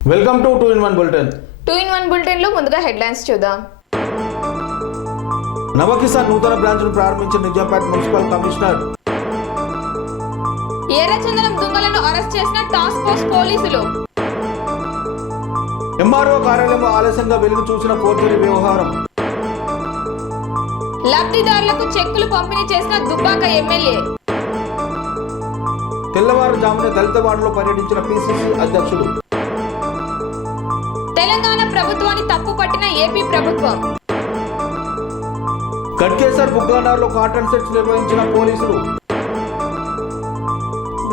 Welcome to 2 in 1 bulletin. 2 in 1 bulletin లో ముందుగా headlines చూద్దాం. నవకిసాన్ నూతన బ్రాంచ్ను ప్రారంభించిన నిజాంపేట మున్సిపల్ కమిషనర్. ఎర్రచందనం దొంగలను అరెస్ట్ చేసిన టాస్క్ ఫోర్స్ పోలీసులు. ఎంఆర్ఓ కార్యాలయంలో ఆలస్యంగా వెలుగు చూసిన ఫోర్జరీ వ్యవహారం. లబ్ధిదారులకు చెక్కులు పంపిణీ చేసిన దుబ్బాక ఎమ్మెల్యే. తెల్లవారుజామున దళిత వార్డులో పర్యటించిన పిసిసి అధ్యక్షుడు. తెలంగాణ ప్రభుత్వాన్ని తప్పుపట్టిన ఏపీ ప్రభుత్వం. గట్కేసర్ బుగ్గానార్లో కాటన్ సెట్స్ నిర్వహించిన పోలీసులు.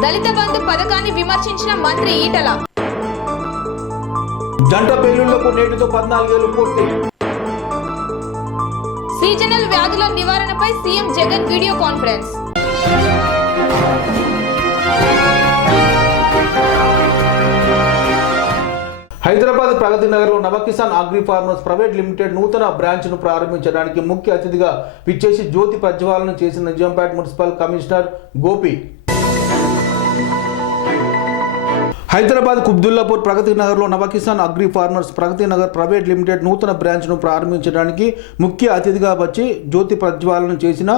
దళిత బంధు పథకాన్ని విమర్శించిన మంత్రి ఈటల. జంట పెళ్లిళ్లకు నేటితో 14 ఏళ్లు పూర్తి. సీజనల్ వ్యాధుల నివారణపై CM Jagan video conference. Hyderabad Pragathi నగర్లో Navakisan agri farmers private limited నూతన బ్రాంచ్ను ప్రారంభించడానికి ముఖ్య అతిథిగా విచ్చేసి జ్యోతి ప్రజ్వాలన చేసిన నిజాంపేట మున్సిపల్ కమిషనర్ గోపి. హైదరాబాద్ కుబ్దుల్లాపూర్ ప్రగతి నగర్లో Navakisan agri farmers Pragathi Nagar private limited నూతన బ్రాంచ్ను ప్రారంభించడానికి ముఖ్య అతిథిగా వచ్చి జ్యోతి ప్రజ్వాలన చేసిన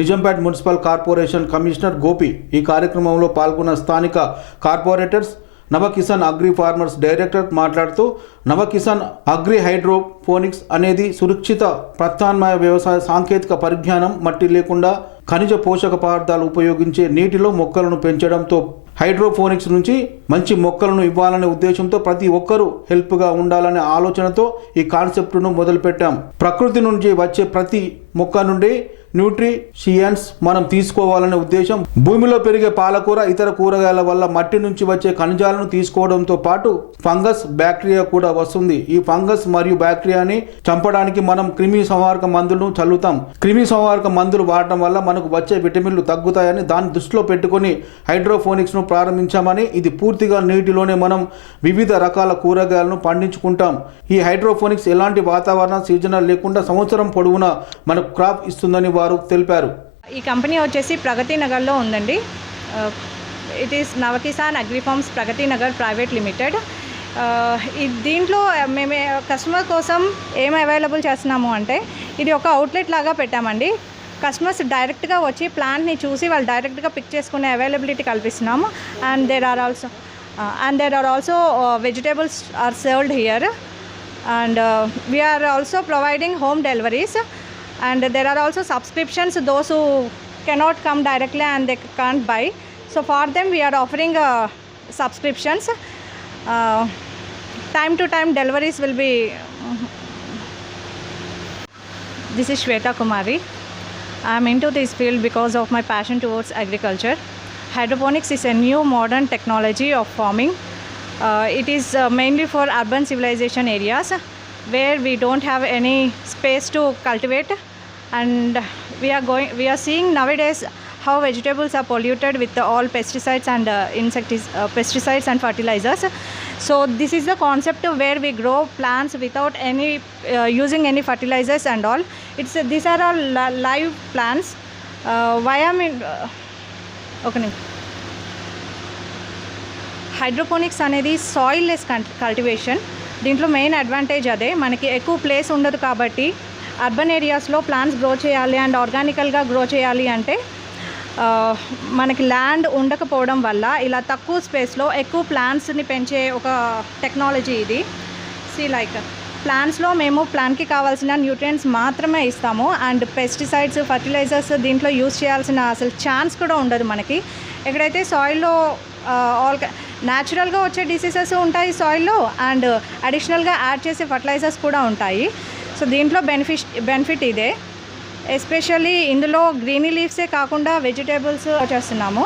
Nizampet municipal corporation commissioner Gopi. ఈ కార్యక్రమంలో పాల్గొన్న స్థానిక corporators Navakisan agri farmers director మాట్లాడుతూ నవకిసాన్ అగ్రి హైడ్రోపోనిక్స్ అనేది సురక్షిత ప్రత్యామ్నాయ వ్యవసాయ సాంకేతిక పరిజ్ఞానం, మట్టి లేకుండా ఖనిజ పోషక పదార్థాలు ఉపయోగించే నీటిలో మొక్కలను పెంచడంతో హైడ్రోపోనిక్స్ నుంచి మంచి మొక్కలను ఇవ్వాలనే ఉద్దేశంతో ప్రతి ఒక్కరూ హెల్ప్గా ఉండాలనే ఆలోచనతో ఈ కాన్సెప్ట్ను మొదలుపెట్టాం. ప్రకృతి నుంచి వచ్చే ప్రతి మొక్క నుండి న్యూట్రిషియన్స్ మనం తీసుకోవాలనే ఉద్దేశం. భూమిలో పెరిగే పాలకూర, ఇతర కూరగాయల వల్ల మట్టి నుంచి వచ్చే ఖనిజాలను తీసుకోవడంతో పాటు ఫంగస్, బ్యాక్టీరియా కూడా వస్తుంది. ఈ ఫంగస్ మరియు బ్యాక్టీరియాని చంపడానికి మనం క్రిమి సంహారక మందులను చల్లుతాం. క్రిమి సంహారక మందులు వాడటం వల్ల మనకు వచ్చే విటమిన్లు తగ్గుతాయని దాన్ని దృష్టిలో పెట్టుకుని హైడ్రోపోనిక్స్ను ప్రారంభించామని. ఇది పూర్తిగా నీటిలోనే మనం వివిధ రకాల కూరగాయలను పండించుకుంటాం. ఈ హైడ్రోపోనిక్స్ ఎలాంటి వాతావరణ సీజనల్ లేకుండా సంవత్సరం పొడవునా మనకు క్రాప్ ఇస్తుందని వారు తెలిపారు. ఈ కంపెనీ వచ్చేసి ప్రగతి నగర్లో ఉందండి. It is Navakisan agri farms Pragathi Nagar private limited. దీంట్లో మేము కస్టమర్ కోసం ఏం అవైలబుల్ చేస్తున్నాము అంటే ఇది ఒక అవుట్లెట్ లాగా పెట్టామండి. కస్టమర్స్ డైరెక్ట్గా వచ్చి ప్లాంట్ని చూసి వాళ్ళు డైరెక్ట్గా పిక్ చేసుకునే అవైలబిలిటీ కల్పిస్తున్నాము. And there are also vegetables are served here. And we are also providing home deliveries. And there are also subscriptions, those who cannot come directly and they can't buy. So for them we are offering subscriptions. Time to time deliveries will be. This is Shweta Kumari. I am into this field because of my passion towards agriculture. Hydroponics is a new modern technology of farming. It is mainly for urban civilization areas where we don't have any space to cultivate, and we are seeing nowadays how vegetables are polluted with all pesticides and pesticides and fertilizers. So this is the concept where we grow plants without any using any fertilizers and all. These are all live plants. Why I mean okay. Hydroponics అనేది soil less cultivation. దీంట్లో main advantage అదే, మనకి ఎక్కువ place ఉండదు కాబట్టి urban ఏరియాస్లో plants grow చేయాలి and ఆర్గానికల్గా grow చేయాలి అంటే మనకి ల్యాండ్ ఉండకపోవడం వల్ల ఇలా తక్కువ స్పేస్లో ఎక్కువ ప్లాంట్స్ని పెంచే ఒక టెక్నాలజీ ఇది. లైక్ ప్లాంట్స్లో మేము ప్లాంట్కి కావాల్సిన న్యూట్రియంట్స్ మాత్రమే ఇస్తాము అండ్ పెస్టిసైడ్స్, ఫర్టిలైజర్స్ దీంట్లో యూజ్ చేయాల్సిన అసలు ఛాన్స్ కూడా ఉండదు మనకి. ఎక్కడైతే సాయిల్లో న్యాచురల్గా వచ్చే డిసీజెస్ ఉంటాయి సాయిల్లో అండ్ అడిషనల్గా యాడ్ చేసే ఫర్టిలైజర్స్ కూడా ఉంటాయి. సో దీంట్లో బెనిఫిట్ ఇదే. ఎస్పెషల్లీ ఇందులో గ్రీనీ లీవ్సే కాకుండా వెజిటేబుల్స్ చేస్తున్నాము.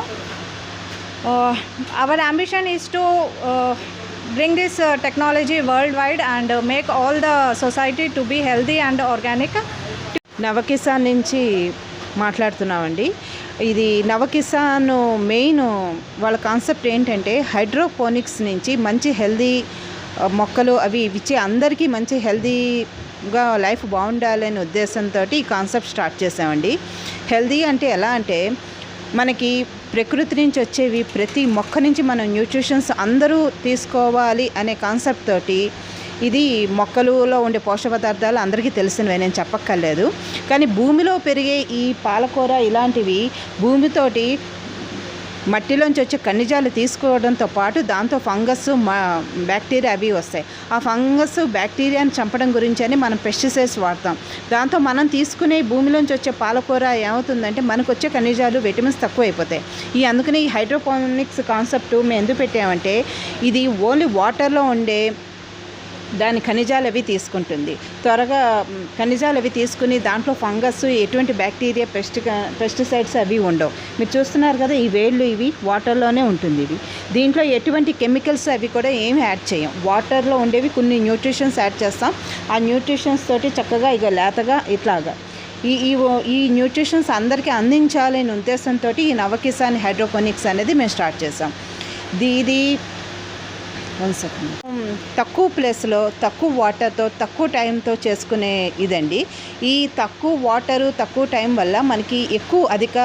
Our ambition is to bring this technology worldwide and make all the society to be healthy and organic. నవకిసాన్ నుంచి మాట్లాడుతున్నామండి. ఇది నవకిసాన్ మెయిన్ వాళ్ళ కాన్సెప్ట్ ఏంటంటే హైడ్రోపోనిక్స్ నుంచి మంచి హెల్దీ మొక్కలు అవి ఇచ్చే అందరికీ మంచి హెల్దీగా లైఫ్ బాగుండాలనే ఉద్దేశంతో ఈ కాన్సెప్ట్ స్టార్ట్ చేసామండి. హెల్దీ అంటే ఎలా అంటే మనకి ప్రకృతి నుంచి వచ్చేవి ప్రతి మొక్క నుంచి మనం న్యూట్రిషన్స్ అందరూ తీసుకోవాలి అనే కాన్సెప్ట్ తోటి ఇది మొక్కలలో ఉండే పోషక పదార్థాలు అందరికీ తెలిసినవే, నేను చెప్పక్కర్లేదు. కానీ భూమిలో పెరిగే ఈ పాలకూర ఇలాంటివి భూమితోటి మట్టిలోంచి వచ్చే ఖనిజాలు తీసుకోవడంతో పాటు దాంతో ఫంగస్ బ్యాక్టీరియా అవి వస్తాయి. ఆ ఫంగస్ బ్యాక్టీరియాని చంపడం గురించి అని మనం పెస్టిసైడ్స్ వాడతాం. దాంతో మనం తీసుకునే భూమిలోంచి వచ్చే పాలకూర ఏమవుతుందంటే మనకు వచ్చే ఖనిజాలు విటమిన్స్ తక్కువ అయిపోతాయి. అందుకని ఈ హైడ్రోపోనిక్స్ కాన్సెప్ట్ మేము ఎందుకు పెట్టామంటే ఇది ఓన్లీ వాటర్లో ఉండే దాని ఖనిజాలు అవి తీసుకుంటుంది. త్వరగా ఖనిజాలు అవి తీసుకుని దాంట్లో ఫంగస్ ఎటువంటి బ్యాక్టీరియా పెస్టిసైడ్స్ అవి ఉండవు. మీరు చూస్తున్నారు కదా, ఈ వేళ్ళు ఇవి వాటర్లోనే ఉంటుంది. ఇది దీంట్లో ఎటువంటి కెమికల్స్ అవి కూడా ఏమి యాడ్ చేయం. వాటర్లో ఉండేవి కొన్ని న్యూట్రిషన్స్ యాడ్ చేస్తాం. ఆ న్యూట్రిషన్స్ తోటి చక్కగా ఇక లేతగా ఇట్లాగా ఈ న్యూట్రిషన్స్ అందరికీ అందించాలనే ఉద్దేశంతో ఈ నవకిసాన్ హైడ్రోపోనిక్స్ అనేది మేము స్టార్ట్ చేసాం. ఇది 1 సెకండ్ తక్కువ ప్లేస్లో తక్కువ వాటర్తో తక్కువ టైంతో చేసుకునే ఇదండి. ఈ తక్కువ వాటరు తక్కువ టైం వల్ల మనకి అధిక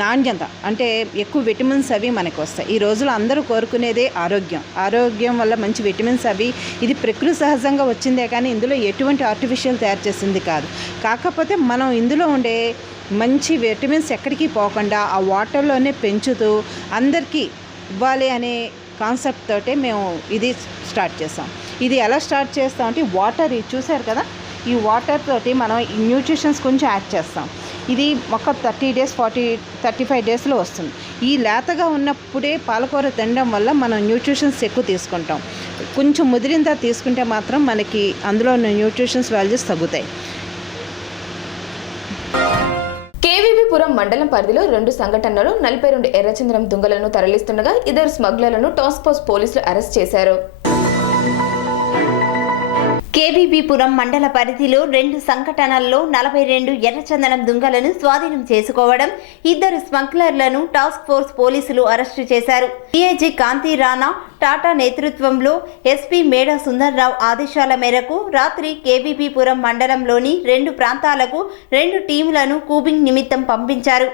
నాణ్యత అంటే ఎక్కువ విటమిన్స్ అవి మనకు వస్తాయి. ఈ రోజులో అందరూ కోరుకునేదే ఆరోగ్యం వల్ల మంచి విటమిన్స్ అవి ఇది ప్రకృతి సహజంగా వచ్చిందే కానీ ఇందులో ఎటువంటి ఆర్టిఫిషియల్ తయారు చేసింది కాదు. కాకపోతే మనం ఇందులో ఉండే మంచి విటమిన్స్ ఎక్కడికి పోకుండా ఆ వాటర్లోనే పెంచుతూ అందరికీ ఇవ్వాలి అనే కాన్సెప్ట్ తోటే మేము ఇది స్టార్ట్ చేస్తాం. ఇది ఎలా స్టార్ట్ చేస్తాం అంటే వాటర్ ఇది చూసారు కదా, ఈ వాటర్ తోటి మనం ఈ న్యూట్రిషన్స్ కొంచెం యాడ్ చేస్తాం. ఇది మొక్క 30 days 35 daysలో వస్తుంది. ఈ లేతగా ఉన్నప్పుడే పాలకూర తినడం వల్ల మనం న్యూట్రిషన్స్ ఎక్కువ తీసుకుంటాం. కొంచెం ముదిరిందా తీసుకుంటే మాత్రం మనకి అందులో ఉన్న న్యూట్రిషన్స్ వాల్యూస్ తగ్గుతాయి. కేవీపీపురం మండలం పరిధిలో 2 సంఘటనలు 42 ఎర్రచందనం దుంగలను తరలిస్తుండగా 2 స్మగ్లర్లను టాస్క్ ఫోర్స్ పోలీసులు అరెస్ట్ చేశారు. కేవీపీపురం మండల పరిధిలో 2 సంఘటనల్లో 42 ఎర్రచందనం దుంగలను స్వాధీనం చేసుకోవడం, 2 స్మగ్లర్లను టాస్క్ ఫోర్స్ పోలీసులు అరెస్టు చేశారు. డీఐజీ కాంతి రాణా టాటా నేతృత్వంలో ఎస్పీ మేడా సుందర్రావు ఆదేశాల మేరకు రాత్రి కేవీపీపురం మండలంలోని 2 ప్రాంతాలకు 2 టీములను కూబింగ్ నిమిత్తం పంపించారు.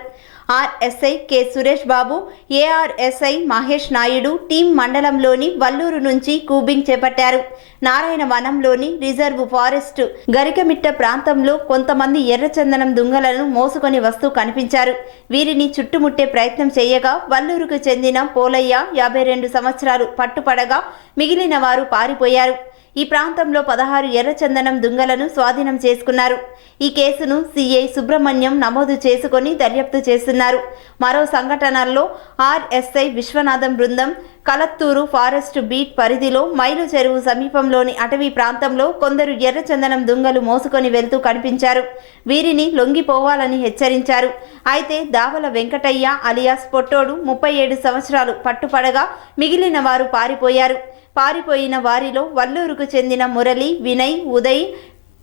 RSI K Suresh Babu, ARSI Mahesh Naidu team మండలంలోని వల్లూరు నుంచి కూబింగ్ చేపట్టారు. నారాయణ వనంలోని రిజర్వ్ ఫారెస్ట్ గరికమిట్ట ప్రాంతంలో కొంతమంది ఎర్రచందనం దుంగలను మోసుకొని వస్తూ కనిపించారు. వీరిని చుట్టుముట్టే ప్రయత్నం చేయగా వల్లూరుకు చెందిన పోలయ్య 52 సంవత్సరాలు పట్టుపడగా మిగిలిన వారు పారిపోయారు. ఈ ప్రాంతంలో 16 ఎర్రచందనం దుంగలను స్వాధీనం చేసుకున్నారు. ఈ కేసును సిఐ సుబ్రహ్మణ్యం నమోదు చేసుకొని దర్యాప్తు చేస్తున్నారు. మరో సంఘటనల్లో ఆర్ఎస్ఐ విశ్వనాథం బృందం కలత్తూరు ఫారెస్ట్ బీట్ పరిధిలో మైలు చెరువు సమీపంలోని అటవీ ప్రాంతంలో కొందరు ఎర్రచందనం దుంగలు మోసుకొని వెళ్తూ కనిపించారు. వీరిని లొంగిపోవాలని హెచ్చరించారు. అయితే దావల వెంకటయ్య అలియాస్ పొట్టోడు 37 సంవత్సరాలు పట్టుపడగా మిగిలిన వారు పారిపోయారు. పారిపోయిన వారిలో వల్లూరుకు చెందిన మురళి, వినయ్, ఉదయ్,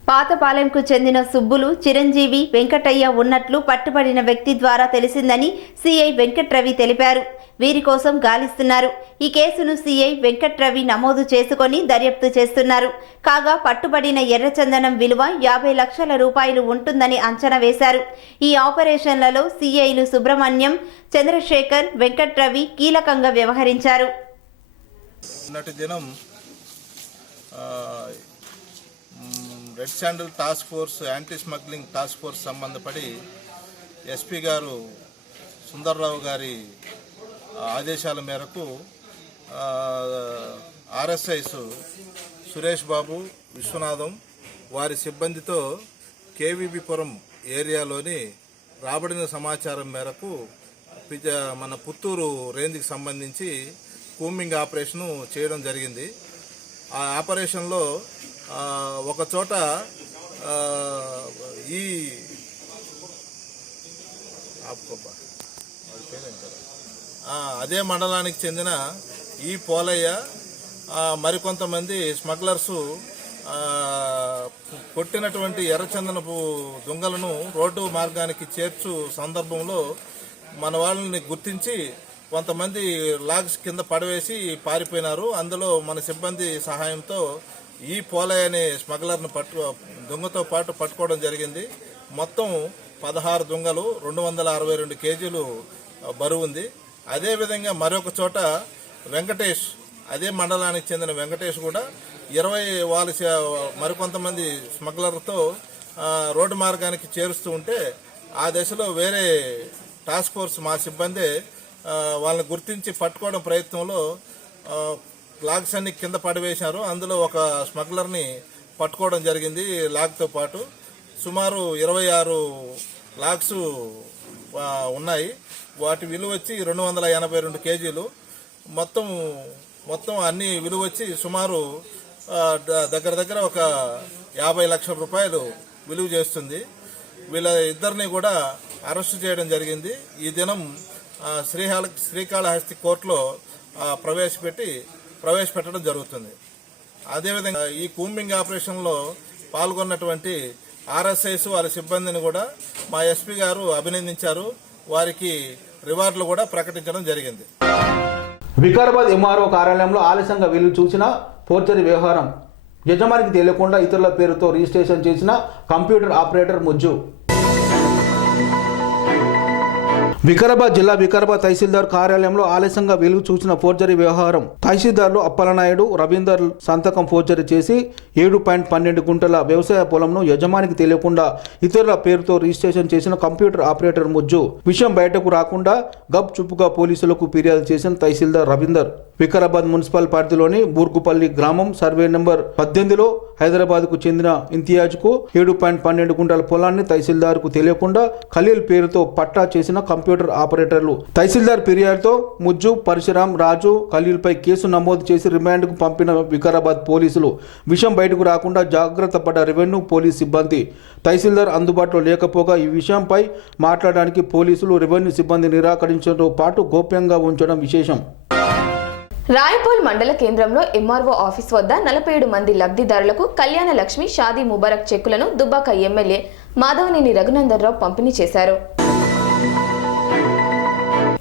పాతపాలెంకు చెందిన సుబ్బులు, చిరంజీవి, వెంకటయ్య ఉన్నట్లు పట్టుబడిన వ్యక్తి ద్వారా తెలిసిందని సిఐ వెంకట్రవి తెలిపారు. వీరి కోసం గాలిస్తున్నారు. ఈ కేసును సిఐ వెంకట్రవి నమోదు చేసుకొని దర్యాప్తు చేస్తున్నారు. కాగా పట్టుబడిన ఎర్రచందనం విలువ 50 లక్షల రూపాయలు ఉంటుందని అంచనా వేశారు. ఈ ఆపరేషన్లలో సిఐలు సుబ్రహ్మణ్యం, చంద్రశేఖర్, వెంకట్రవి కీలకంగా వ్యవహరించారు. నిన్నటి దినం red sandal task force anti smuggling task force సంబంధపడి ఎస్పీ గారు సుందర్రావు గారి ఆదేశాల మేరకు ఆర్ఎస్ఐస్ సురేష్ బాబు, విశ్వనాథం వారి సిబ్బందితో కేవీబీపురం ఏరియాలోని రాబడిన సమాచారం మేరకు మన పుత్తూరు రేంజ్కి సంబంధించి కూంబింగ్ ఆపరేషను చేయడం జరిగింది. ఆ ఆపరేషన్లో ఒక చోట ఈ అదే మండలానికి చెందిన ఈ పోలయ్య మరికొంతమంది స్మగ్లర్సు కొట్టినటువంటి ఎర్రచందనపు దొంగలను రోడ్డు మార్గానికి చేర్చు సందర్భంలో మన వాళ్ళని గుర్తించి కొంతమంది లాగ్స్ కింద పడవేసి పారిపోయినారు. అందులో మన సిబ్బంది సహాయంతో ఈ పోలయ్య అనే స్మగ్లర్ను దొంగతో పాటు పట్టుకోవడం జరిగింది. మొత్తం 16 దొంగలు 262 కేజీలు బరువు ఉంది. అదేవిధంగా మరొక చోట వెంకటేష్, అదే మండలానికి చెందిన వెంకటేష్ కూడా 20 మరికొంతమంది స్మగ్లర్తో రోడ్డు మార్గానికి చేరుస్తూ ఉంటే ఆ దశలో వేరే టాస్క్ ఫోర్స్ మా సిబ్బంది వాళ్ళని గుర్తించి పట్టుకోవడం ప్రయత్నంలో లాగ్స్ అన్ని కింద పడివేశారు. అందులో ఒక స్మగ్లర్ని పట్టుకోవడం జరిగింది. లాగ్తో పాటు సుమారు 26 లాగ్స్ ఉన్నాయి. వాటి విలువ వచ్చి 282 కేజీలు. మొత్తం అన్ని విలువ వచ్చి సుమారు దగ్గర ఒక 50 లక్షల రూపాయలు విలువ చేస్తుంది. వీళ్ళ ఇద్దరిని కూడా అరెస్టు చేయడం జరిగింది. ఈ దినం శ్రీకాళహస్తి కోర్టులో ప్రవేశపెట్టడం జరుగుతుంది. అదేవిధంగా ఈ కూంబింగ్ ఆపరేషన్లో పాల్గొన్నటువంటి ఆర్ఎస్ఐస్ వాళ్ళ సిబ్బందిని కూడా మా ఎస్పీ గారు అభినందించారు. వారికి రివార్డులు కూడా ప్రకటించడం జరిగింది. వికారాబాద్ ఎంఆర్ఓ కార్యాలయంలో ఆలస్యంగా వెలుగు చూసిన ఫోర్జరీ వ్యవహారం. యజమానికి తెలియకుండా ఇతరుల పేరుతో రిజిస్ట్రేషన్ చేసిన కంప్యూటర్ ఆపరేటర్ ముజ్జు. వికారాబాద్ జిల్లా వికారాబాద్ తహసీల్దార్ కార్యాలయంలో ఆలస్యంగా వెలుగు చూసిన ఫోర్జరీ వ్యవహారం. తహసీల్దార్లు అప్పలనాయుడు, రవీందర్ సంతకం ఫోర్జరీ చేసి 7.12 గుంటల వ్యవసాయ పొలంను యజమానికి తెలియకుండా ఇతరుల పేరుతో రిజిస్ట్రేషన్ చేసిన కంప్యూటర్ ఆపరేటర్ ముజ్జు. విషయం బయటకు రాకుండా గప్ చుప్పుగా పోలీసులకు ఫిర్యాదు చేసిన తహసీల్దార్ రవీందర్ వికారాబాద్ మున్సిపల్ పరిధిలోని బూర్గుపల్లి గ్రామం సర్వే నెంబర్ 18లో హైదరాబాద్కు చెందిన ఇంతియాజ్కు 7.12 గుంటల పొలాన్ని తహసీల్దార్కు తెలియకుండా ఖలీల్ పేరుతో పట్టా చేసిన కంప్యూటర్ ఆపరేటర్లు. తహసీల్దార్ ఫిర్యాదుతో ముజ్జు, పరశురాం, రాజు, ఖలీల్పై కేసు నమోదు చేసి రిమాండ్కు పంపిన వికారాబాద్ పోలీసులు. విషయం బయటకు రాకుండా జాగ్రత్త పడ్డ రెవెన్యూ పోలీస్ సిబ్బంది. తహసీల్దార్ అందుబాటులో లేకపోగా ఈ విషయంపై మాట్లాడడానికి పోలీసులు, రెవెన్యూ సిబ్బంది నిరాకరించడంతో పాటు గోప్యంగా ఉంచడం విశేషం. రాయపూల్ మండల కేంద్రంలో ఎంఆర్ఓ ఆఫీస్ వద్ద 47 మంది లబ్ధిదారులకు కళ్యాణ లక్ష్మి, షాదీ ముబారక్ చెక్కులను దుబ్బాక ఎమ్మెల్యే మాధవనేని రఘునందన్ రావు పంపిణీ చేశారు.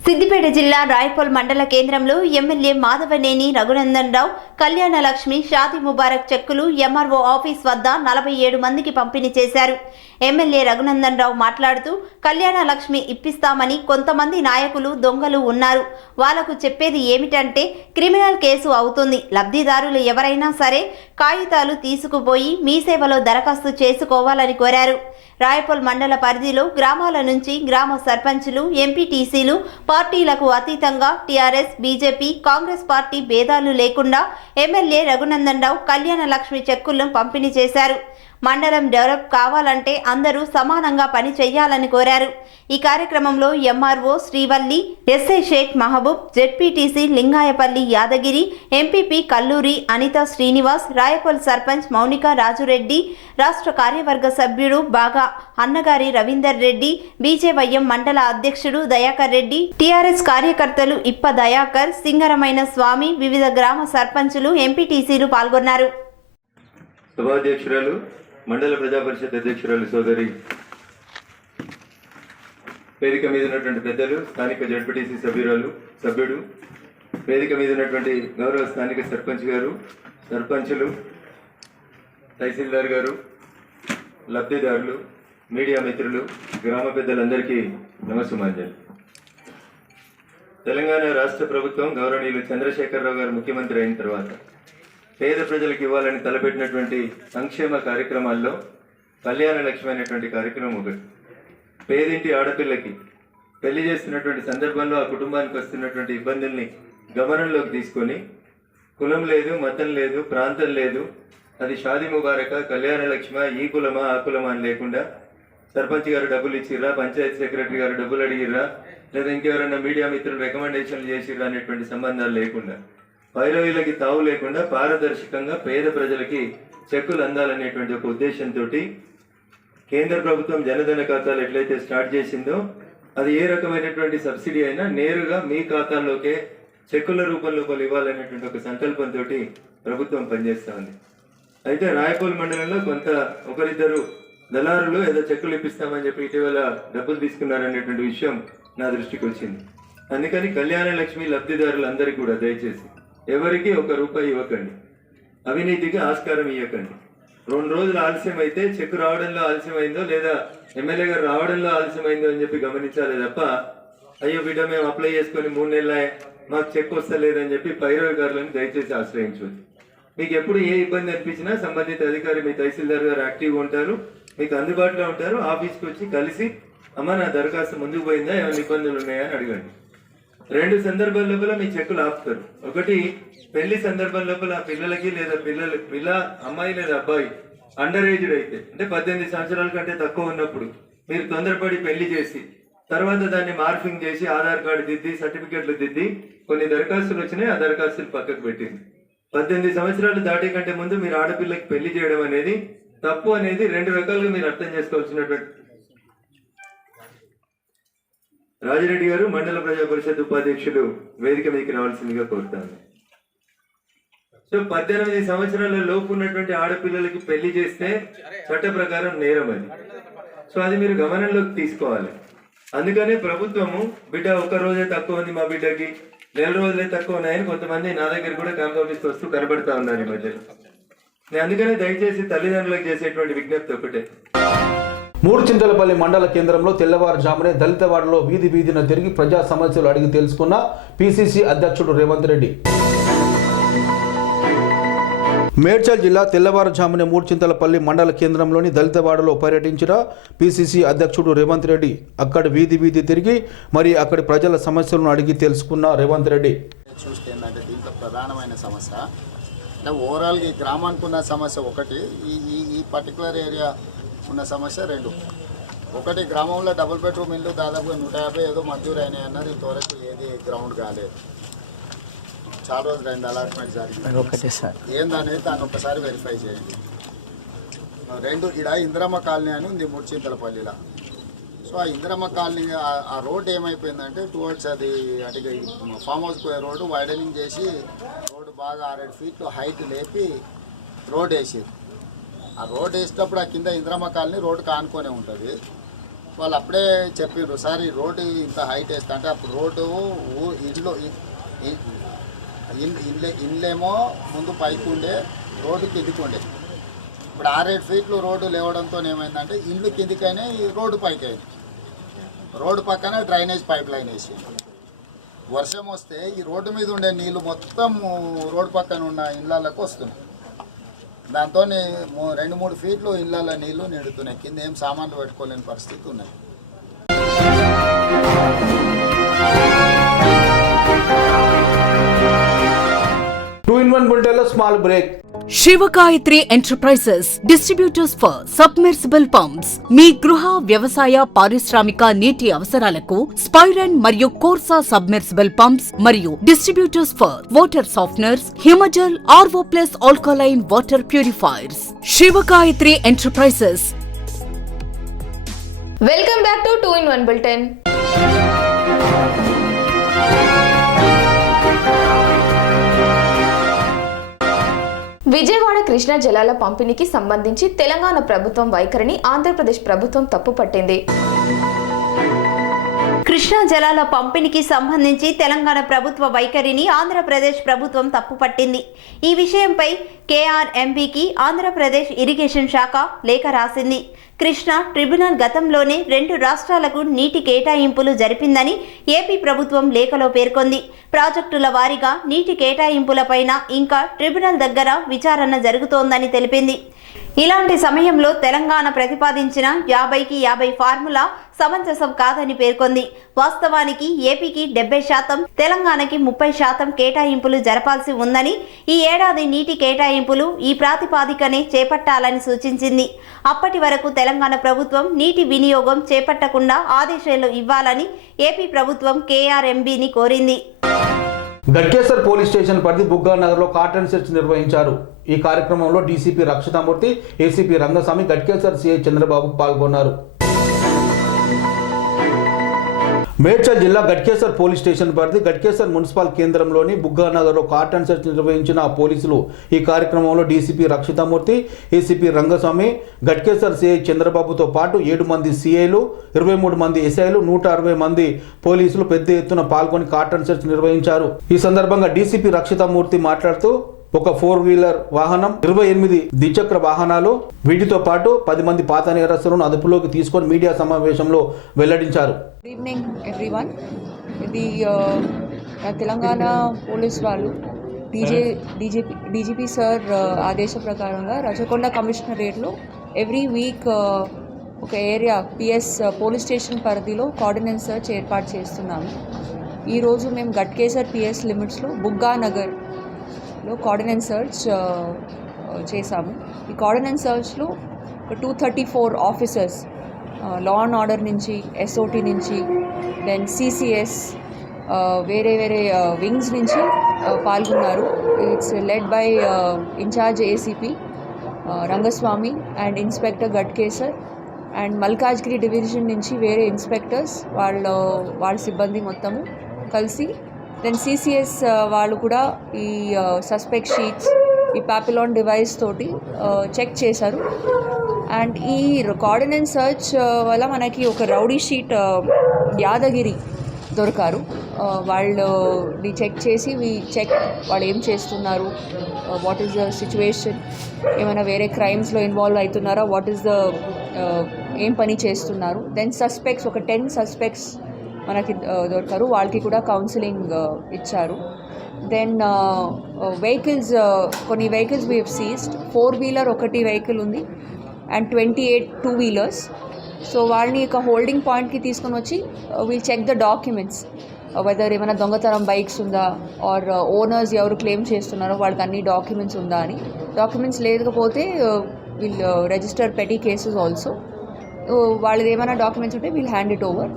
సిద్దిపేట జిల్లా రాయపూల్ మండల కేంద్రంలో ఎమ్మెల్యే మాధవనేని రఘునందన్ రావు కళ్యాణ లక్ష్మి, షాదీ ముబారక్ చెక్కులు ఎంఆర్ఓ ఆఫీస్ వద్ద 47 మందికి పంపిణీ చేశారు. ఎమ్మెల్యే రఘునందన్ రావు మాట్లాడుతూ కళ్యాణ లక్ష్మి ఇప్పిస్తామని కొంతమంది నాయకులు, దొంగలు ఉన్నారు. వాళ్లకు చెప్పేది ఏమిటంటే క్రిమినల్ కేసు అవుతుంది. లబ్ధిదారులు ఎవరైనా సరే కాగితాలు తీసుకుపోయి మీ సేవలో దరఖాస్తు చేసుకోవాలని కోరారు. రాయపూల్ మండల పరిధిలో గ్రామాల నుంచి గ్రామ సర్పంచులు, ఎంపీటీసీలు పార్టీలకు అతీతంగా టీఆర్ఎస్, బీజేపీ, కాంగ్రెస్ పార్టీ భేదాలు లేకుండా ఎమ్మెల్యే రఘునందన్ రావు కళ్యాణ లక్ష్మి చెక్కులను పంపిణీ చేశారు. మండలం డెవలప్ కావాలంటే అందరూ సమానంగా పని చేయాలని కోరారు. ఈ కార్యక్రమంలో MRO Srivalli, SI Sheikh Mahaboob, ZPTC Lingayapalli Yadagiri, MPP Kalluri Anitha Srinivas, Rayapool sarpanch Mounika Raju Reddy, రాష్ట్ర కార్యవర్గ సభ్యుడు బాగా అన్నగారి రవీందర్ రెడ్డి, బీజేవైఎం మండల అధ్యక్షుడు దయాకర్ రెడ్డి, టీఆర్ఎస్ కార్యకర్తలు ఇప్ప దయాకర్, సింగరమైన స్వామి, వివిధ గ్రామ సర్పంచులు, ఎంపీటీసీలు పాల్గొన్నారు. సభాధ్యక్షురాలు, మండల ప్రజా పరిషత్ అధ్యక్షురాలు సోదరి, వేదిక మీద ఉన్నటువంటి పెద్దలు, స్థానిక జడ్పీటీసీ సభ్యుడు, వేదిక మీద ఉన్నటువంటి గౌరవ స్థానిక సర్పంచ్ గారు, సర్పంచులు, తహసీల్దార్ గారు, లబ్ధిదారులు, మీడియా మిత్రులు, గ్రామ పెద్దలందరికీ నమస్సుమాంజలి. తెలంగాణ రాష్ట్ర ప్రభుత్వం గౌరవనీయులు చంద్రశేఖరరావు గారు ముఖ్యమంత్రి అయిన తర్వాత పేద ప్రజలకు ఇవ్వాలని తలపెట్టినటువంటి సంక్షేమ కార్యక్రమాల్లో కళ్యాణ లక్ష్మి అనేటువంటి కార్యక్రమం ఒకటి. పేదింటి ఆడపిల్లకి పెళ్లి చేస్తున్నటువంటి సందర్భంలో ఆ కుటుంబానికి వస్తున్నటువంటి ఇబ్బందుల్ని గమనంలోకి తీసుకొని కులం లేదు, మతం లేదు, ప్రాంతం లేదు, అది షాదీ ముబారక, కళ్యాణ లక్ష్మ, ఈ కులమా ఆ కులమా అని లేకుండా సర్పంచ్ గారు డబ్బులు ఇచ్చిర్రా, పంచాయతీ సెక్రటరీ గారు డబ్బులు అడిగిర్రా, లేదా ఇంకెవరైనా మీడియా మిత్రులు రికమెండేషన్లు చేసిర్రా అనేటువంటి సంబంధాలు లేకుండా, వైరవీలకి తావు లేకుండా పారదర్శకంగా పేద ప్రజలకి చెక్కులు అందాలనేటువంటి ఒక ఉద్దేశంతో కేంద్ర ప్రభుత్వం జనధన ఖాతాలు ఎట్లయితే స్టార్ట్ చేసిందో అది ఏ రకమైనటువంటి సబ్సిడీ అయినా నేరుగా మీ ఖాతాల్లోకే చెక్కుల రూపంలో ఇవ్వాలనేటువంటి ఒక సంకల్పంతో ప్రభుత్వం పనిచేస్తూ ఉంది. అయితే రాయపూల్ మండలంలో ఒకరిద్దరు దళారులు ఏదో చెక్కులు ఇప్పిస్తామని చెప్పి ఇటీవల డబ్బులు తీసుకున్నారనేటువంటి విషయం నా దృష్టికి వచ్చింది. అందుకని కళ్యాణ లక్ష్మి లబ్ధిదారులందరికీ కూడా దయచేసి ఎవరికి ₹1 ఇవ్వకండి, అవినీతికి ఆస్కారం ఇవ్వకండి. 2 రోజులు ఆలస్యం అయితే చెక్కు రావడంలో ఆలస్యమైందో లేదా ఎమ్మెల్యే గారు రావడంలో ఆలస్యమైందో అని చెప్పి గమనించాలి తప్ప అయ్యో బిడ్డ మేము అప్లై చేసుకొని 3 నెలలే మాకు చెక్ వస్తలేదని చెప్పి పైరవికారులను దయచేసి ఆశ్రయించవచ్చు. మీకు ఎప్పుడు ఏ ఇబ్బంది అనిపించినా సంబంధిత అధికారి మీ తహసీల్దార్ గారు యాక్టివ్గా ఉంటారు, మీకు అందుబాటులో ఉంటారు. ఆఫీస్కి వచ్చి కలిసి అమ్మ నా దరఖాస్తు ముందుకు పోయిందా, ఏమైనా ఇబ్బందులు ఉన్నాయా అని అడగండి. 2 సందర్భాల లోపల మీ చెక్కులు ఆపుతారు. ఒకటి పెళ్లి సందర్భం లోపల పిల్లలకి లేదా పిల్ల అమ్మాయి లేదా అబ్బాయి అండర్ ఏజ్డ్ అయితే, అంటే 18 సంవత్సరాల కంటే తక్కువ ఉన్నప్పుడు మీరు తొందరపడి పెళ్లి చేసి తర్వాత దాన్ని మార్ఫింగ్ చేసి ఆధార్ కార్డు దిద్ది సర్టిఫికెట్లు దిద్ది కొన్ని దరఖాస్తులు వచ్చినాయి, ఆ దరఖాస్తులు పక్కకు పెట్టింది. 18 సంవత్సరాలు దాటే కంటే ముందు మీరు ఆడపిల్లకి పెళ్లి చేయడం అనేది తప్పు అనేది 2 రకాలుగా మీరు అర్థం చేసుకోవాల్సినటువంటి. రాజిరెడ్డి గారు మండల ప్రజా పరిషత్ ఉపాధ్యక్షులు వేదిక మీకు రావాల్సిందిగా కోరుతాను. సో 18 సంవత్సరాల లోపు ఉన్నటువంటి ఆడపిల్లలకి పెళ్లి చేస్తే చట్ట ప్రకారం నేరం అది. సో అది మీరు గమనంలోకి తీసుకోవాలి. అందుకనే ప్రభుత్వము బిడ్డ 1 రోజే తక్కువ ఉంది, మా బిడ్డకి 4 రోజులే తక్కువ ఉన్నాయని కొంతమంది నా దగ్గర కూడా కంప్లైంట్స్ వస్తూ కనబడతా ఉన్నారు ఈ మధ్యలో. నేను అందుకనే దయచేసి తల్లిదండ్రులకు చేసేటువంటి విజ్ఞప్తి ఒకటే. మూడుచింతలపల్లి మండల కేంద్రంలో తెల్లవారుజామునే దళితవాడలో వీధి వీధిన తిరిగి ప్రజా సమస్యలు అడిగి తెలుసుకున్న పిసిసి అధ్యక్షుడు రేవంత్ రెడ్డి. మేడ్చల్ జిల్లా తెల్లవారుజామునే మూడుచింతలపల్లి మండల కేంద్రంలోని దళితవాడలో పర్యటించిన పిసిసి అధ్యక్షుడు రేవంత్ రెడ్డి అక్కడి వీధి వీధి తిరిగి మరి అక్కడి ప్రజల సమస్యలను అడిగి తెలుసుకున్న రేవంత్ రెడ్డి. చూస్తే ఏంటంటే దీంట్లో ప్రధానమైన సమస్య అంటే ఓవరాల్గా ఈ గ్రామానికి ఉన్న సమస్య ఒకటి, ఈ పర్టికులర్ ఏరియా ఉన్న సమస్య 2. ఒకటి గ్రామంలో డబుల్ బెడ్రూమ్ ఇల్లు దాదాపుగా 150 ఏదో మంజూరు అయినాయి అన్నారు, ఇంతవరకు ఏది గ్రౌండ్ కాలేదు. చాలా రోజులు అయింది అలాట్మెంట్ జరిగింది, ఏందనేది దాన్ని ఒకసారి వెరిఫై చేయండి. 2 ఇక్కడ ఇందిరమ్మ కాలనీ అని ఉంది మూడుచింతలపల్లిలో. సో ఆ ఇందిరమ్మ కాలనీ ఆ రోడ్ ఏమైపోయిందంటే టువర్డ్స్ అది అటు ఫామ్ హౌస్ పోయే రోడ్డు వైడనింగ్ చేసి రోడ్డు బాగా 6-7 ఫీట్లు హైట్ లేపి రోడ్ వేసారు. ఆ రోడ్ వేసేటప్పుడు ఆ కింద ఇందిరమ్మ కాలనీ రోడ్డుకి ఆనుకొనే ఉంటుంది. వాళ్ళు అప్పుడే చెప్పారు సార్ ఈ రోడ్డు ఇంత హైట్ వేస్తా అంటే అప్పుడు రోడ్డు ఇల్లేమో ముందు పైకి ఉండే రోడ్డు కిందికి ఉండే. ఇప్పుడు 6-7 ఫీట్లు రోడ్డు లేవడంతో ఏమైందంటే ఇల్లు కిందికైనా ఈ రోడ్డు పైకి అయింది. రోడ్డు పక్కన డ్రైనేజ్ పైప్ లైన్ వేసి వర్షం వస్తే ఈ రోడ్డు మీద ఉండే నీళ్లు మొత్తం రోడ్డు పక్కన ఉన్న ఇళ్ళకు వస్తున్నాయి. దాంతో 2-3 ఫీట్లు ఇళ్ళ నీళ్లు నిండుతున్నాయి, కింద ఏం సామాన్లు పెట్టుకోలేని పరిస్థితి ఉన్నాయి. Two in one bulletin small break. Shivagayatri enterprises distributors for submersible pumps మీ గృహ వ్యవసాయ పారిశ్రామిక నీటి అవసరాలకు స్పైరన్ మరియు కోర్సా సబ్మెర్సిబుల్ పంప్స్ మరియు distributors for water softeners Himajal RO plus alkaline water purifiers. Shivagayatri enterprises. Welcome back to 2 in 1 bulletin. Vijayawada Krishna జలాల పంపిణీకి సంబంధించి తెలంగాణ ప్రభుత్వం వైఖరిని ఆంధ్రప్రదేశ్ ప్రభుత్వం తప్పుపట్టింది. కృష్ణా జలాల పంపిణీకి సంబంధించి తెలంగాణ ప్రభుత్వ వైఖరిని ఆంధ్రప్రదేశ్ ప్రభుత్వం తప్పుపట్టింది. ఈ విషయంపై కేఆర్ఎంబీకి ఆంధ్రప్రదేశ్ ఇరిగేషన్ శాఖ లేఖ రాసింది. కృష్ణా ట్రిబ్యునల్ గతంలోనే 2 రాష్ట్రాలకు నీటి కేటాయింపులు జరిపిందని ఏపీ ప్రభుత్వం లేఖలో పేర్కొంది. ప్రాజెక్టుల వారీగా నీటి కేటాయింపులపైన ఇంకా ట్రిబ్యునల్ దగ్గర విచారణ జరుగుతోందని తెలిపింది. ఇలాంటి సమయంలో తెలంగాణ ప్రతిపాదించిన 50కి 50 ఫార్ములా సమంజసం కాదని పేర్కొంది. వాస్తవానికి ఏపీకి 70%, తెలంగాణకి 30% కేటాయింపులు జరపాల్సి ఉందని, ఈ ఏడాది నీటి కేటాయింపులు ఈ ప్రాతిపాదికనే చేపట్టాలని సూచించింది. అప్పటి వరకు తెలంగాణ ప్రభుత్వం నీటి వినియోగం చేపట్టకుండా ఆదేశాలు ఇవ్వాలని ఏపీ ప్రభుత్వం కేఆర్ఎంబీని కోరింది. గట్కేసర్ పోలీస్ స్టేషన్ పరిధి బుగ్గానగర్లో కాటన్ సెర్చ్ నిర్వహించారు. ఈ కార్యక్రమంలో DCP Rakshithamurthy, ACP Rangaswamy, Ghatkesar CI Chandrababu పాల్గొన్నారు. మేడ్చల్ జిల్లా గట్కేసర్ పోలీస్ స్టేషన్ పరిధి గట్కేసర్ మున్సిపల్ కేంద్రంలోని బుగ్గానగర్లో కాటన్ సెర్చ్ నిర్వహించిన పోలీసులు. ఈ కార్యక్రమంలో DCP Rakshithamurthy, ACP Rangaswamy, Ghatkesar CI చంద్రబాబుతో పాటు 7 మంది సీఐలు, 23 మంది ఎస్ఐలు, 160 మంది పోలీసులు పెద్ద ఎత్తున పాల్గొని కాటన్ సెర్చ్ నిర్వహించారు. ఈ సందర్భంగా డీసీపీ రక్షితామూర్తి మాట్లాడుతూ ఒక 4-వీలర్ వాహనం, 28 ద్విచక్ర వాహనాలు, వీటితో పాటు 10 మంది పాత నేరస్తులను అదుపులోకి తీసుకొని మీడియా సమావేశంలో వెల్లడించారు. Good evening everyone. ఇది తెలంగాణ పోలీస్ వాళ్ళు డీజీపీ సార్ ఆదేశ ప్రకారంగా రచకొండ కమిషనరేట్లో ఎవ్రీ వీక్ ఒక ఏరియా పిఎస్ పోలీస్ స్టేషన్ పరిధిలో కోఆర్డినెన్స్ సర్చ్ ఏర్పాటు చేస్తున్నాము. ఈరోజు మేము గట్కేసర్ పిఎస్ లిమిట్స్లో బుగ్గానగర్లో కోఆర్డినెన్స్ సర్చ్ చేశాము. ఈ కోఆర్డినెన్స్ సర్చ్లో ఒక 234 ఆఫీసర్స్ లా అండ్ ఆర్డర్ నుంచి, ఎస్ఓటీ నుంచి, దెన్ సిసిఎస్, వేరే వింగ్స్ నుంచి పాల్గొన్నారు. It's led by in charge ACP Rangaswamy and inspector Ghatkesar and Malkajgiri division నుంచి వేరే ఇన్స్పెక్టర్స్ వాళ్ళ సిబ్బంది మొత్తము కలిసి, దెన్ సిసిఎస్ వాళ్ళు కూడా ఈ సస్పెక్ట్ షీట్స్, ఈ పాపిలాన్ డివైస్ తోటి చెక్ చేశారు. అండ్ ఈ కోఆర్డినెన్స్ సర్చ్ వల్ల మనకి ఒక రౌడీ షీట్ యాదగిరి దొరికారు. వాళ్ళు చెక్ చేసి వాళ్ళు ఏం చేస్తున్నారు, వాట్ ఈస్ ద సిచ్యువేషన్, ఏమైనా వేరే క్రైమ్స్లో ఇన్వాల్వ్ అవుతున్నారా, వాట్ ఈస్ ద ఏం పని చేస్తున్నారు. దెన్ సస్పెక్ట్స్ ఒక 10 సస్పెక్ట్స్ మనకి దొరికారు. వాళ్ళకి కూడా కౌన్సిలింగ్ ఇచ్చారు. దెన్ వెహికల్స్, కొన్ని వెహికల్స్ వీ హెవ్ సీజ్డ్. 4-వీలర్ ఒకటి వెహికల్ ఉంది అండ్ 28 2-వీలర్స్. సో వాళ్ళని ఒక హోల్డింగ్ పాయింట్కి తీసుకొని వచ్చి will check the documents, whether ఏమైనా దొంగతనం బైక్స్ ఉందా ఆర్ ఓనర్స్ ఎవరు క్లెయిమ్ చేస్తున్నారో వాళ్ళకి అన్ని డాక్యుమెంట్స్ ఉందా అని. డాక్యుమెంట్స్ లేకపోతే will register petty cases also. వాళ్ళది ఏమైనా డాక్యుమెంట్స్ ఉంటే will hand it over.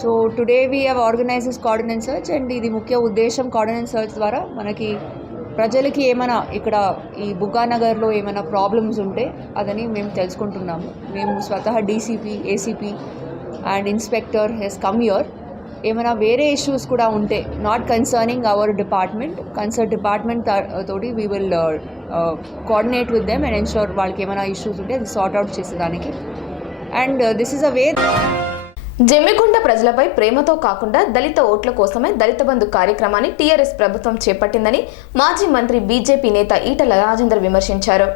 So today we have organise this కోఆర్డినెన్స్ search and ఇది ముఖ్య ఉద్దేశం. కోఆర్డినెన్స్ సర్చ్ ద్వారా మనకి ప్రజలకి ఏమైనా ఇక్కడ ఈ బుగ్గానగర్లో ఏమైనా ప్రాబ్లమ్స్ ఉంటే అదని మేము తెలుసుకుంటున్నాము. మేము స్వతహా DCP, ACP and inspector has come here. ఏమైనా వేరే ఇష్యూస్ కూడా ఉంటే not concerning our department, concern department తోటి we will coordinate with them and ensure వాళ్ళకి ఏమైనా ఇష్యూస్ ఉంటే అది సార్ట్ అవుట్ చేసేదానికి. And this is a way. Jammikunta ప్రజలపై ప్రేమతో కాకుండా దళిత ఓట్ల కోసమే దళిత బంధు కార్యక్రమాన్ని టీఆర్ఎస్ ప్రభుత్వం చేపట్టిందని మాజీ మంత్రి బీజేపీ నేత ఈటల రాజేందర్ విమర్శించారు.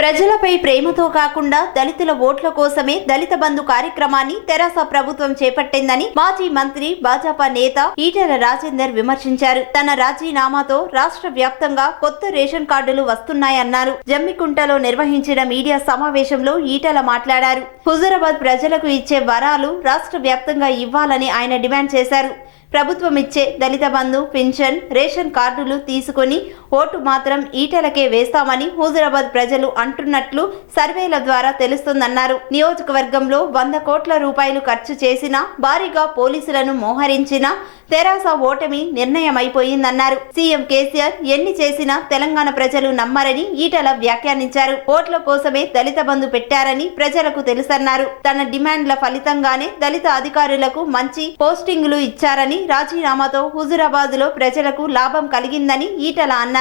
ప్రజలపై ప్రేమతో కాకుండా దళితుల ఓట్ల కోసమే దళిత బంధు కార్యక్రమాన్ని తెరాస ప్రభుత్వం చేపట్టిందని మాజీ మంత్రి భాజపా నేత ఈటెల రాజేందర్ విమర్శించారు. తన రాజీనామాతో రాష్ట్ర వ్యాప్తంగా కొత్త రేషన్ కార్డులు వస్తున్నాయన్నారు. జమ్మికుంటలో నిర్వహించిన మీడియా సమావేశంలో ఈటెల మాట్లాడారు. హుజూరాబాద్ ప్రజలకు ఇచ్చే వరాలు రాష్ట్ర వ్యాప్తంగా ఇవ్వాలని ఆయన డిమాండ్ చేశారు. ప్రభుత్వం ఇచ్చే దళిత బంధు, పింఛన్, రేషన్ కార్డులు తీసుకుని ఓటు మాత్రం ఈటెలకే వేస్తామని హుజూరాబాద్ ప్రజలు అంటున్నట్లు సర్వేల ద్వారా తెలుస్తుందన్నారు. నియోజకవర్గంలో 100 కోట్ల రూపాయలు ఖర్చు చేసినా, భారీగా పోలీసులను మోహరించినా తెరాస ఓటమి నిర్ణయమైపోయిందన్నారు. సీఎం కేసీఆర్ ఎన్ని చేసినా తెలంగాణ ప్రజలు నమ్మరని ఈటెల వ్యాఖ్యానించారు. ఓట్ల కోసమే దళిత బంధు పెట్టారని ప్రజలకు తెలుసన్నారు. తన డిమాండ్ల ఫలితంగానే దళిత అధికారులకు మంచి పోస్టింగులు ఇచ్చారని, రాజీనామాతో హుజూరాబాద్ లో ప్రజలకు లాభం కలిగిందని ఈటెల అన్నారు.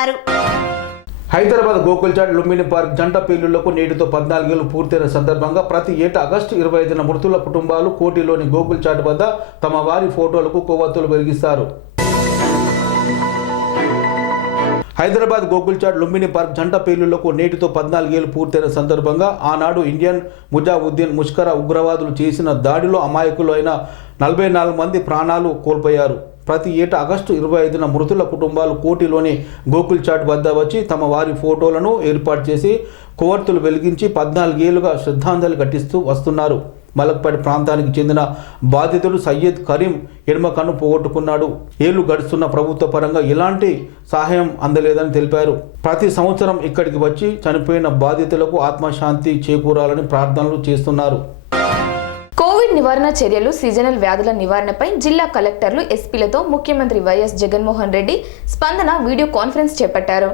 హైదరాబాద్ గోకుల్చాట్ లుంబిని పార్క్ జంట పెళ్లిళ్లకు నేటితో 14 ఏళ్లు పూర్తయిన సందర్భంగా ప్రతి ఏటా ఆగస్టు 25న మృతుల కుటుంబాలు కోటిలోని గోకుల్చాట్ వద్ద తమ వారి ఫోటోలకు కొవ్వొత్తులు వెలిగిస్తారు. హైదరాబాద్ గోకుల్చాట్ లుంబిని పార్క్ జంట పేలుళ్లకు నేటితో 14 ఏళ్లు పూర్తయిన సందర్భంగా ఆనాడు ఇండియన్ ముజావుద్దీన్ ముష్కరా ఉగ్రవాదులు చేసిన దాడిలో అమాయకులైన 44 మంది ప్రాణాలు కోల్పోయారు. ప్రతి ఏటా ఆగస్టు 25న మృతుల కుటుంబాలు కోటిలోని గోకుల్చాట్ వద్ద వచ్చి తమ వారి ఫోటోలను ఏర్పాటు చేసి కొవ్వొత్తులు వెలిగించి 14 ఏళ్లుగా శ్రద్ధాంజలి ఘటిస్తూ వస్తున్నారు. మలక్పేట ప్రాంతానికి చెందిన బాధితుడు సయ్యద్ కరీం ఎడమ కన్ను పోగొట్టుకున్నాడు. ఏళ్లు గడుస్తున్న ప్రభుత్వ పరంగా ఎలాంటి సహాయం అందలేదని తెలిపారు. ప్రతి సంవత్సరం ఇక్కడికి వచ్చి చనిపోయిన బాధితులకు ఆత్మశాంతి చేకూరాలని ప్రార్థనలు చేస్తున్నారు. కోవిడ్ నివారణ చర్యలు, సీజనల్ వ్యాధుల నివారణపై జిల్లా కలెక్టర్లు, ఎస్పీలతో ముఖ్యమంత్రి వైఎస్ జగన్మోహన్ రెడ్డి స్పందన వీడియో కాన్ఫరెన్స్ చేపట్టారు.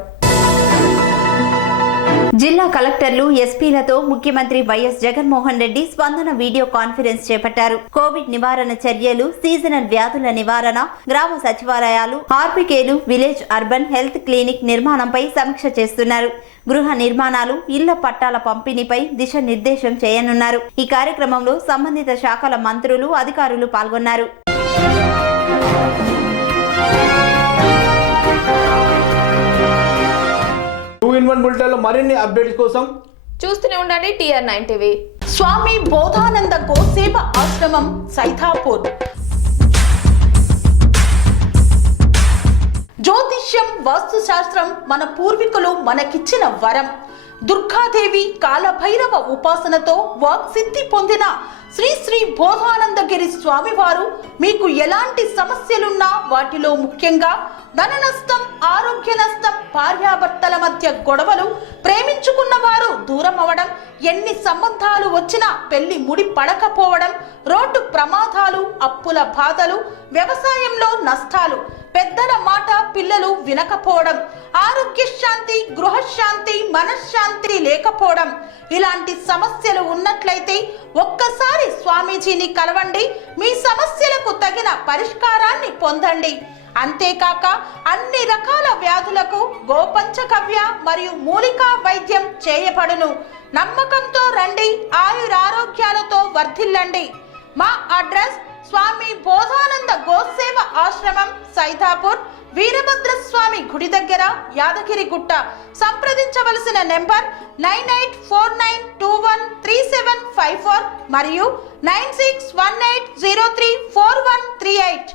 జిల్లా కలెక్టర్లు, ఎస్పీలతో ముఖ్యమంత్రి వైఎస్ జగన్మోహన్ రెడ్డి స్పందన వీడియో కాన్ఫరెన్స్ చేపట్టారు. కోవిడ్ నివారణ చర్యలు, సీజనల్ వ్యాధుల నివారణ, గ్రామ సచివాలయాలు, ఆర్పీకేలు, విలేజ్ అర్బన్ హెల్త్ క్లినిక్ నిర్మాణంపై సమీక్ష చేస్తున్నారు. గృహ నిర్మాణాలు, ఇళ్ల పట్టాల పంపిణీపై దిశానిర్దేశం చేయనున్నారు. ఈ కార్యక్రమంలో సంబంధిత శాఖల మంత్రులు, అధికారులు పాల్గొన్నారు. 2-in-1 బులెటిన్లో మరిన్ని అప్డేట్స్ కోసం చూస్తూనే ఉండండి TR9 టీవీ. స్వామి బోధానంద గోసేవ ఆశ్రమం సైథాపూర్. జ్యోతిష్యం, వాస్తుశాస్త్రం మన పూర్వీకులు మనకిచ్చిన వరం. దుర్గాదేవి, కాలభైరవ ఉపాసనతో వాక్సిద్ధి పొందిన శ్రీ శ్రీ బోధానందగిరి స్వామివారు మీకు ఎలాంటి సమస్యలున్నా, వాటిలో ముఖ్యంగా ధన నష్టం, ఆరోగ్య నష్టం, భార్యాభర్తల మధ్య గొడవలు, ప్రేమించుకున్న వారు దూరం అవడం, ఎన్ని సంబంధాలు వచ్చినా పెళ్లి ముడి పడకపోవడం, రోడ్డు ప్రమాదాలు, అప్పుల బాధలు, వ్యవసాయంలో నష్టాలు, పెద్దల మాట పిల్లలు వినకపోవడం, ఆరోగ్య శాంతి, గృహశాంతి, మనశ్శాంతి లేకపోవడం, ఇలాంటి సమస్యలు ఉన్నట్లయితే ఒక్కసారి స్వామీజీని కలవండి. మీ సమస్యలకు తగిన పరిష్కారాన్ని పొందండి. అంతేకాక అన్ని రకాల వ్యాధులకు గోపంచకవ్య మరియు మూలికా వైద్యం చేయబడును. నమ్మకంతో రండి, ఆయురారోగ్యాలతో వర్ధిల్లండి. మా అడ్రస్ స్వామి బోధానంద గోసేవ ఆశ్రమం, సైథాపూర్, వీరభద్రస్వామి గుడి దగ్గర, యాదగిరిగుట్ట. సంప్రదించవలసిన నెంబర్ 9849213754 మరియు 9618034138.